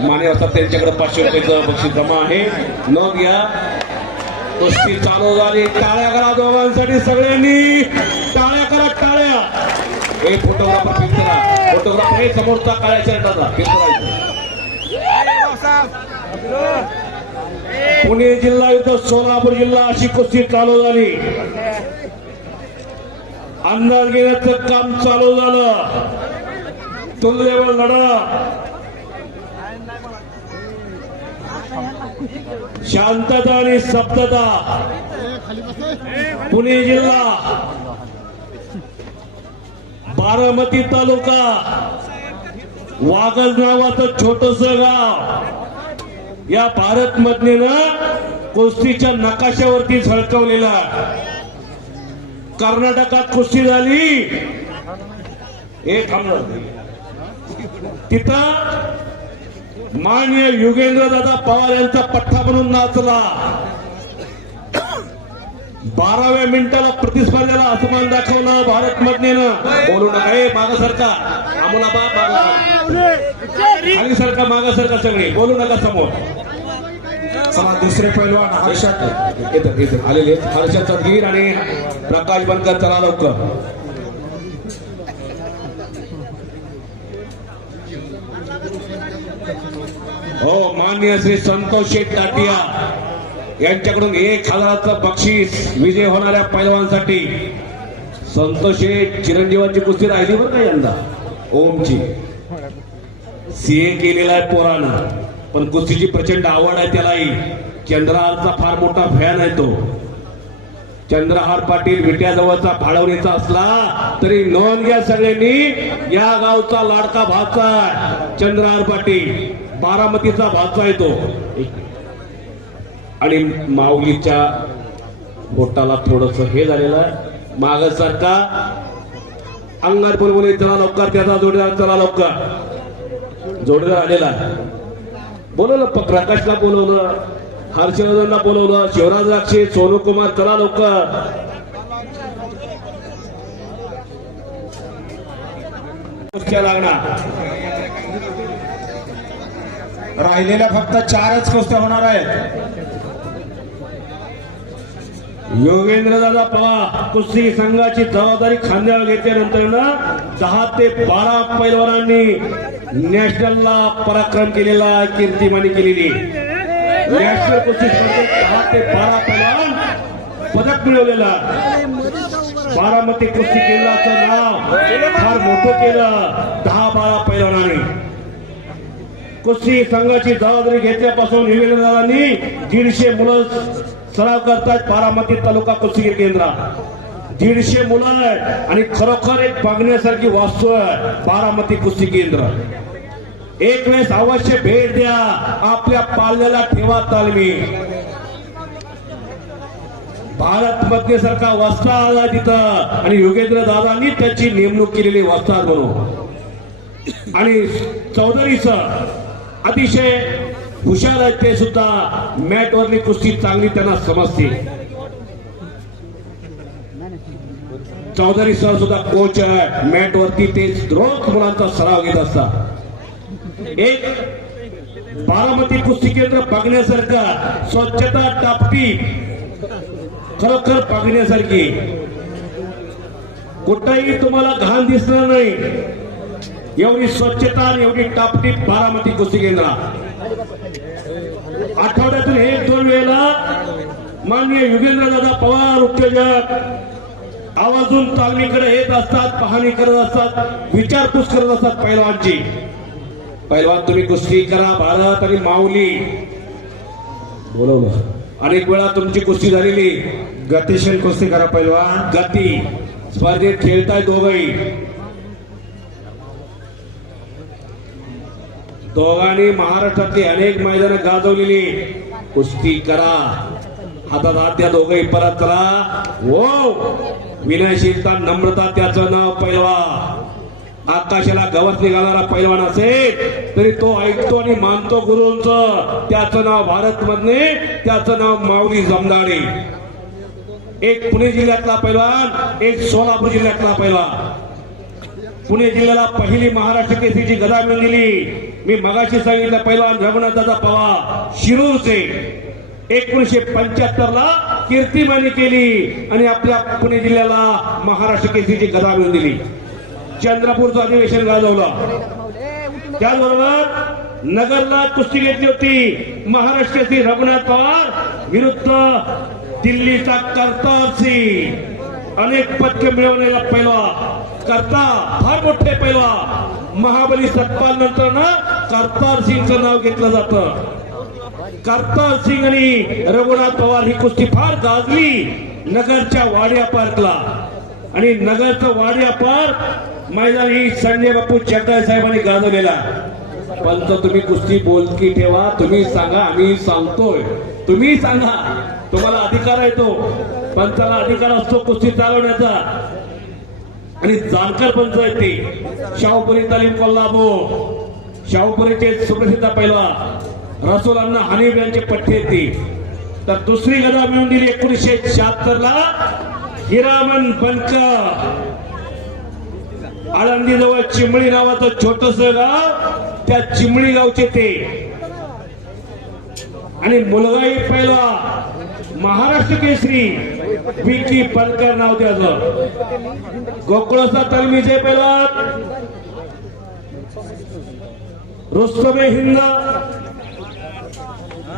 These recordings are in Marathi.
माने असतात त्यांच्याकडे पाचशे रुपयाचं बक्षीस जमा आहे. न घ्या. कुस्ती चालू झाली. टाळ्या करा दोघांसाठी सगळ्यांनी. टाळ्या करा टाळ्या. हे फोटोग्राफर फिरतरा फोटोग्राफर हे समोरचा काळ्या शर्टाचा. पुणे जिल्हा युद्ध सोलापूर जिल्हा अशी कुस्ती चालू झाली. अंदाज घेण्याचं काम चालू झालं. तुल्यबळ लढा शांतता आणि सप्तता पुणे जिल्हा बारामती तालुका वागल नावाचं छोटस गाव या भारत मधनेनं कुस्तीच्या नकाशावरती झळकवलेला कर्नाटकात कुस्ती झाली हे थांबलं तिथं माननीय युगेंद्र दादा पवार यांचा पठ्ठा म्हणून नाचला. बाराव्या मिनिटाला प्रतिस्पर्ध्याला असमान दाखवलं भारत मधनेनं बोलू नका. हे मागा सरका. आम्हाला बाप सरका. मागा सरका सगळे. बोलू नका समोर. चला दुसरे पैलवान हर्षद. येतात येतात आलेले आहेत. हर्षद सदगीर आणि प्रकाश बनकर चला लवकर. हो मान्य श्री संतोष शेठ ताटिया यांच्याकडून एक हजाराचं बक्षीस विजय होणाऱ्या पैलवानसाठी. संतोष शेठ चिरंजीवांची कुस्ती राहिली बरं का यंदा? ओमची. सीए केलेला आहे पोरानं पण कुस्तीची प्रचंड आवड आहे त्यालाही. चंद्रहारचा फार मोठा फॅन आहे तो. चंद्रहार पाटील विट्याजवळचा फाळवणीचा असला तरी नोंद घ्या सगळ्यांनी या गावचा लाडका भाचा चंद्रहार पाटील. बारामतीचा भाचा आहे तो आणि माऊलीच्या बोटाला थोडस हे झालेलं आहे. माग सारखा अंगात बोलवले चला लवकर त्याचा जोडीदार चला लवकर. जोडीदार आलेला बोलवलं प- प्रकाशला बोलवलं हर्षवर्धनला बोलवलं शिवराज राक्षे सोनू कुमार चला लवकर. लागणार. राहिलेल्या फक्त चारच कुस्त्या होणार आहेत. योगेंद्र दादा पवार कुस्ती संघाची जबाबदारी खांद्यावर घेतल्यानंतर ना दहा ते बारा पैलवानांनी नॅशनलला पराक्रम केलेला कीर्तिमानी केलेली. नॅशनल कुस्ती स्पर्धेत दहा ते बारा पैलवान पदक मिळवलेला. बारामती कुस्ती केंद्राचं नाव फार मोठं केलं दहा बारा पैलवानांनी. कुस्ती संघाची जबाबदारी घेतल्यापासून निवेदनदारांनी दीडशे मुलं सराव करतात बारामती तालुका कुस्ती केंद्रात दीडशे मुलं आणि खरोखर एक बघण्यासारखी वास्तू आहे बारामती कुस्ती केंद्र. एक वेळेस अवश्य भेट द्या आपल्या पाल्याला ठेवा तालमी. भारत मधल्यासारखा वस्ता आला तिथं आणि योगेंद्र दादांनी त्याची नेमणूक केलेली वस्ताद म्हणून. आणि चौधरी सर अतिशय हुशार आहेत ते सुद्धा. मॅटवरली कुस्ती चांगली त्यांना समजते. चौधरी सर सुद्धा कोच आहे. मॅट वरती ते रोज मुलांचा सराव घेत असतात. एक बारामती कुस्ती केंद्र बघण्यासारखं स्वच्छता टापटी खरोखर बघण्यासारखी. कुठंही तुम्हाला घाण दिसणार नाही. एवढी स्वच्छता आणि एवढी टापटीप बारामती कुस्ती केंद्र. आठवड्यातून एक दोन वेळेला माननीय युगेंद्र दादा पवार उत्तेजक. आवाजून तालमीकडे येत असतात पाहणी करत असतात विचारपूस करत असतात पैलवानची. पैलवान तुम्ही कुस्ती करा भारत आणि माऊली. बोलवलं अनेक वेळा तुमची कुस्ती झालेली. गतिशील कुस्ती करा पैलवान. गती. स्पर्धेत खेळताय दोघही. दोघांनी महाराष्ट्रातली अनेक मैदानं गाजवलेली. कुस्ती करा. हातात हात त्या दोघही परत चला. हो विनयशीलता नम्रता त्याचं नाव पैलवा. आकाशाला गवस निघालेला पैलवान असेल तरी तो ऐकतो आणि मानतो गुरुंच. त्याचं नाव भारत मधने त्याचं नाव माऊली जमदाडे एक पुणे जिल्ह्यातला पैलवान एक सोलापूर जिल्ह्यातला पैलवान. पुणे जिल्ह्याला पहिली महाराष्ट्र केसरीची गदा मिळून दिली मी मगाशी सांगितलं पहिलवान रघुनाथाचा पवार शिरूरचे. एकोणीशे पंच्याहत्तर ला कीर्तिमानी केली आणि आपल्या पुणे जिल्ह्याला महाराष्ट्र केसरीची गदा मिळून दिली. चंद्रपूरचं अधिवेशन गाजवलं. त्याचबरोबर नगरला कुस्ती घेतली होती. महाराष्ट्राची रघुनाथ पवार विरुद्ध दिल्लीचा करतार सिंग. अनेक पदक मिळवलेला पहिला करता फार मोठे पहिला महाबली सत्पाल नंतर ना करतार सिंगचं नाव घेतलं जातं. करतार सिंग आणि रघुनाथ पवार ही कुस्ती फार गाजली नगरच्या वाड्या पार्कला. आणि नगरचं वाड्या पार्क मैदान ही संजय बापू चक्कर साहेबांनी गाजवलेला. पंच तुम्ही कुस्ती बोलकी ठेवा तुम्ही सांगा आम्ही सांगतोय. तुम्ही सांगा. तुम्हाला अधिकार आहे तो. पंचाला अधिकार असतो कुस्ती चालवण्याचा. आणि जानकर पंच आहे ते. शाहूपुरी तालीम कोल्हापूर. शाहूपुरीचे सुप्रसिद्ध पहिला रसोलांना हनीफ यांचे पठ्ठे येते तर दुसरी गदा मिळून दिली एकोणीसशे शहात्तर ला. हिरामन पंच आळंदी जवळ चिमणी नावाचं छोटस गाव त्या चिमणी गावचे ते. आणि मुलगाही पहिला महाराष्ट्र केसरी विकी पनकर नाव त्याचं गोकुळसा तालमीचे पहिला रुस्तमे हिंद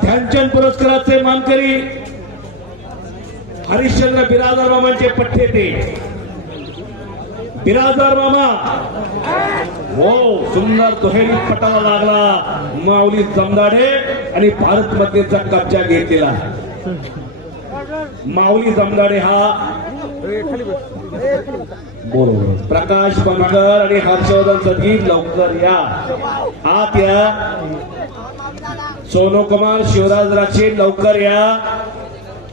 ध्यानचंद पुरस्काराचे मानकरी हरिश्चंद्र बिराजदार मामांचे पठ्ठे ते बिराजदार मामा हो सुंदर दुहेरी पटाला लागला. माऊली जमदाडे आणि भारत मध्येचा कब्जा घेतलेला माऊली जमदाडे हा बरोबर. प्रकाश बनकर आणि हर्षवर्धन सदी लवकर या. आत या. सोनू कुमार शिवराज राक्षे लवकर या.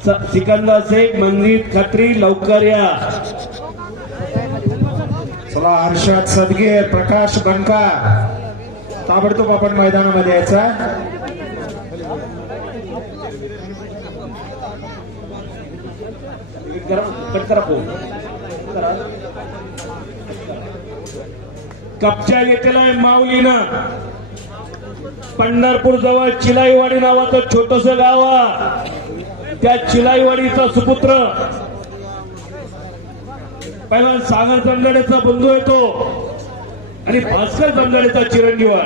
सिकंदर शेख मनजीत खत्री लवकर या. चला हर्षद सदगीर प्रकाश बनकर. ताबडतोब आपण मैदानामध्ये यायचा करा कट करा फोन. कपच्या घेतलाय माऊलीनं. पंढरपूर जवळ चिलाईवाडी नावाचं छोटस गाव त्या चिलाईवाडीचा सुपुत्र. पहिला सागर जमदाडेचा बंधू येतो. आणि भास्कर जमदाडेचा चिरंजीवा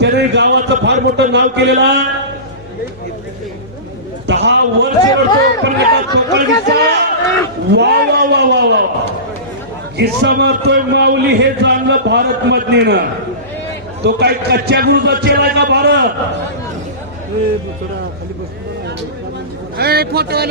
त्याने गावाचं फार मोठं नाव केलेलं आहे. दहा वर्ष. वा वा वा वा वा वा. किस्सा मारतोय माऊली हे चांगलं भारत मधनीनं तो काय कच्च्या गुरुचा चेलाय का Bharat? Photo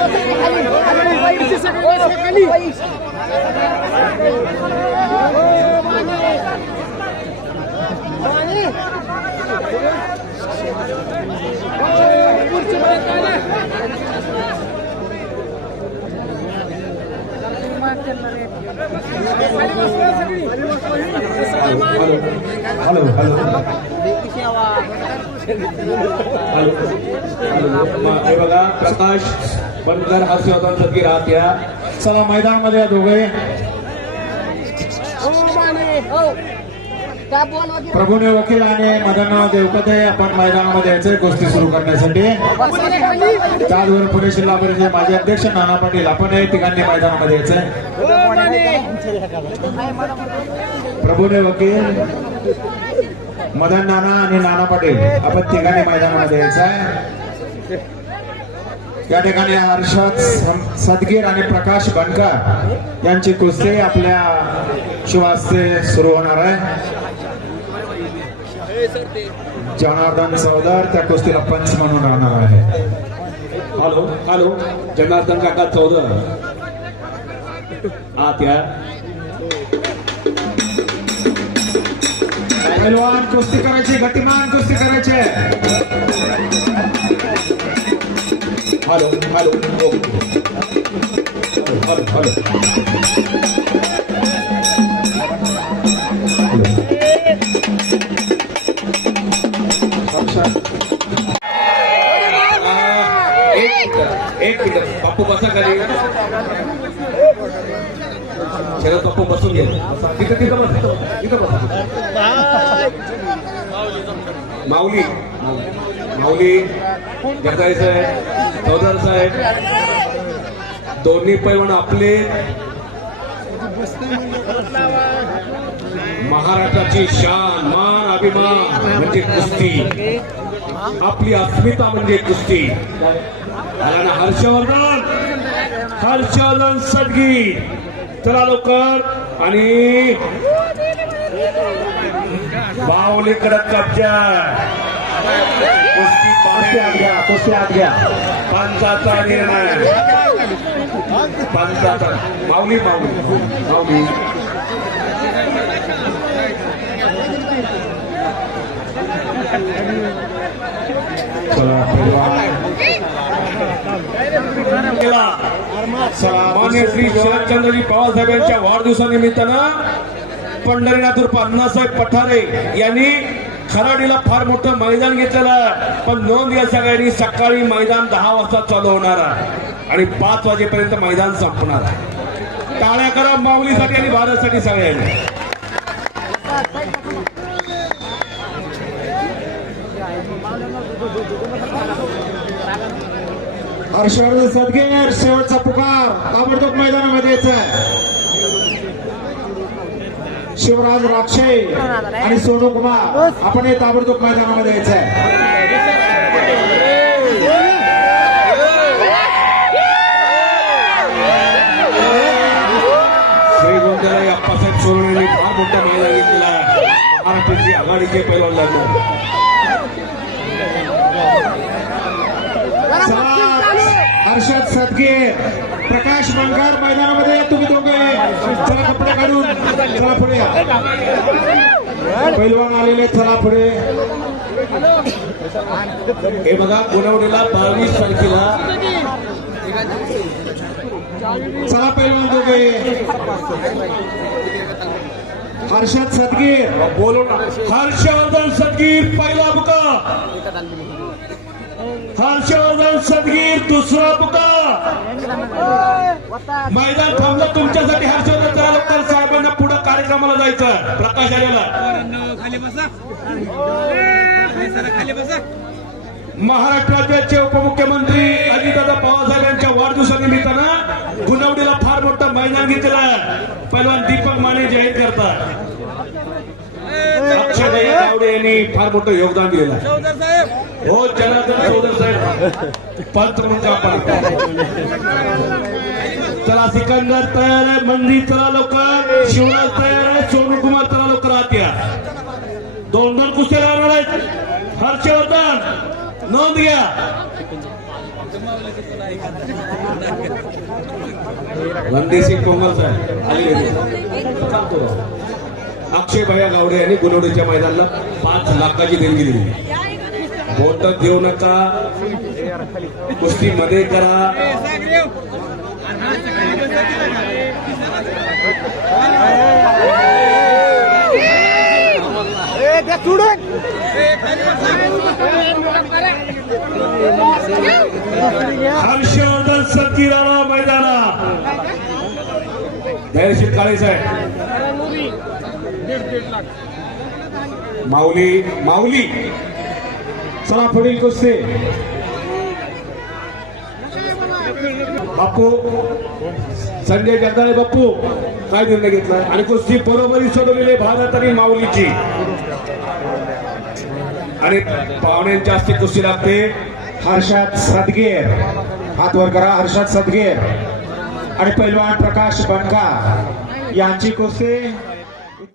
hello hello hello hello बघा प्रकाश बनकर हर्षवर्धन सदगी राहत या. चला मैदानामध्ये या दोघे. बॉल वगैरे प्रभूने वकील आणि मदन देवकते आपण मैदानामध्ये यायचंय कुस्ती सुरू करण्यासाठी. त्याचबरोबर पुणे जिल्हा परिषद माजी अध्यक्ष नाना पाटील आपण हे तिघांनी मैदानामध्ये यायचंय प्रभूने वकील मदन नाना आणि नाना पाटील आपण तिघांनी मैदानामध्ये यायचंय या ठिकाणी हर्षद सदगीर आणि प्रकाश बनकर यांची कुस्ती आपल्या शिवास्ते सुरू होणार आहे. जनार्दन चौदर त्या कुस्तीला पंच म्हणून राहणार आहे. हॅलो हॅलो जनार्दन काका चौधर. आत या. कुस्ती करायची गतिमान कुस्ती करायची. हॅलो हॅलो हो. हॅलो हॅलो आ, एक मिनिट एक मिनिट बापू बसा खाली शरद बापू बसून घे बसा. तिथं तिथं बस तिथं बस, तिथं बस माऊली माऊली गदाई साहेब चौधर साहेब. दोन्ही पैलवान आपले. महाराष्ट्राची शान मान अभिमान म्हणजे कुस्ती. आपली अस्मिता म्हणजे कुस्ती. आणि हर्षवर्धन हर्षवर्धन सडगी चला लवकर. आणि बावलीकडे कब्जा. कुस्ती आत घ्या पंचाचा निर्णय. पंचाचा माऊली माऊली. माऊली. चला मान्य श्री शरदचंद्रजी पवार यांच्या वाढदिवसानिमित्तानं पंढरीनाथूर पन्नासाहेब पठारे यांनी खराडीला फार मोठं मैदान घेतलेलं आहे. पण नोंद या सगळ्यांनी सकाळी मैदान दहा वाजता चालू होणार आहे. आणि पाच वाजेपर्यंत मैदान संपणार आहे. टाळ्या करा माऊलीसाठी आणि भारतसाठी सगळ्यांनी. हर्षवर्धन सदगीर शेवटचा पुकार. ताबडतोब मैदानामध्ये यायचा आहे शिवराज राक्षे आणि सोनू कुमार. आपण हे ताबडतोब मैदानामध्ये यायचं आहे श्री अप्पासाहेब सोनवणे यांनी फार मोठं मैदान घेतलेलं आहे महाराष्ट्राची आघाडीचे पैलवान लागणार चला हर्षद सदगीर प्रकाश मंगार मैदानामध्ये या तुम्ही दोघे. चला कपडे काढून चला पुढे पैलवान आलेले चला पुढे. हे बघा गुणवडीला बावीस तारखेला. चला पैलवान दोघे. हर्षद सदगीर बोलू ना. हर्षवर्धन सदगीर पहिला बुका. हर्षवर्धन सदगीर दुसरा बुका मैदान थांबलं तुमच्यासाठी हर्षवर्धन चला साहेबांना पुढे कार्यक्रमाला जायचं. प्रकाश आलेला. महाराष्ट्राचे उपमुख्यमंत्री अजितदादा पवारसाहेब यांच्या वाढदिवसानिमित्तानं गुणवडीला फार मोठं मैदान घेतलेलं आहे. पहिलवान दीपक माने जाहीर करतात. अक्षय गावडे यांनी फार मोठं योगदान दिलेलं आहे. हो जनार्दन चौधरी साहेब. पंत म्हणून आपण. चला सिकंदर तयार आहे मंदी चला लवकर. शिवराज तयार आहे सोनू कुमार चला लवकर आत या. दोन दोन कुस्त्या राहणार आहेत. हर्षवर्धन नोंद घ्या. सिंग कोमल साहेब. सांगतो. अक्षय भैया गावडे यांनी गुलवडीच्या मैदानाला पाच लाखाची देणगी दिली. बोट देऊ नका. कुस्ती मध्ये करा. हर्षवर्धन सतीराला मैदाना धैर्यशील काळे साहेब. माऊली माऊली. चला पुढील कुस्ती. बापू संजय जगदाळे बापू काय निर्णय घेतला आणि कुस्ती बरोबरी सोडवलेली भारत आणि माऊलीची. आणि पाहुण्यांच्या हस्ते कुस्ती लागते. हर्षात सदगेर. हात वर करा हर्षात सदगेर. आणि पैलवान प्रकाश बनका. यांची कुस्ती.